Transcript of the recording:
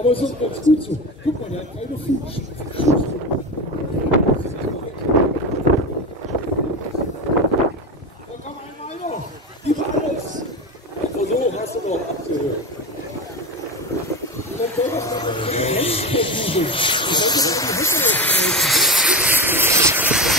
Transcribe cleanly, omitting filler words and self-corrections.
Aber es ist ganz gut so. Guck mal, der hat keine Flugschau. Da kann man einmal noch. Gib alles. Also so hast du noch abzuhören. Und dann soll das dann die Hände versuchen. Und dann soll das die Hände aufhalten.